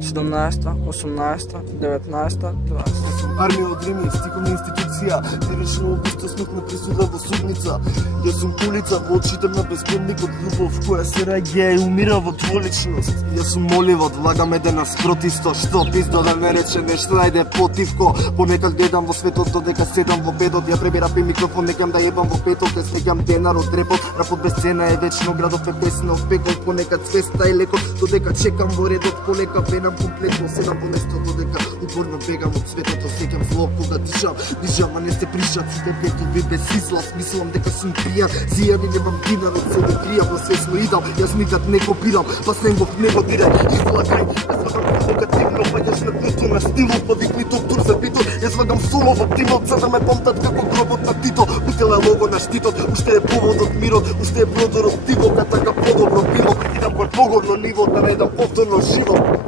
Седумнаеста, 18, 19, 20. Армија од време, стиком на институција, невечно убиство, смртна присуда во судница. Јас сум кулица во очите на безбедник од љубов, која се раѓа и умира во дволичност. Јас сум моливот, влагам еден наспротисто, што пиздо да не рече нешто, ајде потивко. Понекад гледам во светот, додека седам во бедот, ја пребирав и микрофон, некам да ебам во петот, ја свеќам денар од репот, рапот без цена е вечно, градов е песна од пекот, понекад свеста е лекот, додека чекам во редот, полека пенам комплетно, седам во место, додека упорно бегам од светот, осеќам зло кога дишам, а не се пришат сите петови без излаз, мислам дека сум пијан, зијан и немам динар од себе кријам, но свесно идам, јас никад не копирам, па сенгов не го дирај, излагај, јас влагам провокативно, паѓаш на дното на стилот, па викни доктор за битот, јас влагам соло во тимот, за да ме помтат како гробот на Тито, бутел е лого на штитот, уште е повод од мирот, уште е продор од тивот, а така подобро било, идам кон поговно ниво, да не дам повторно живот.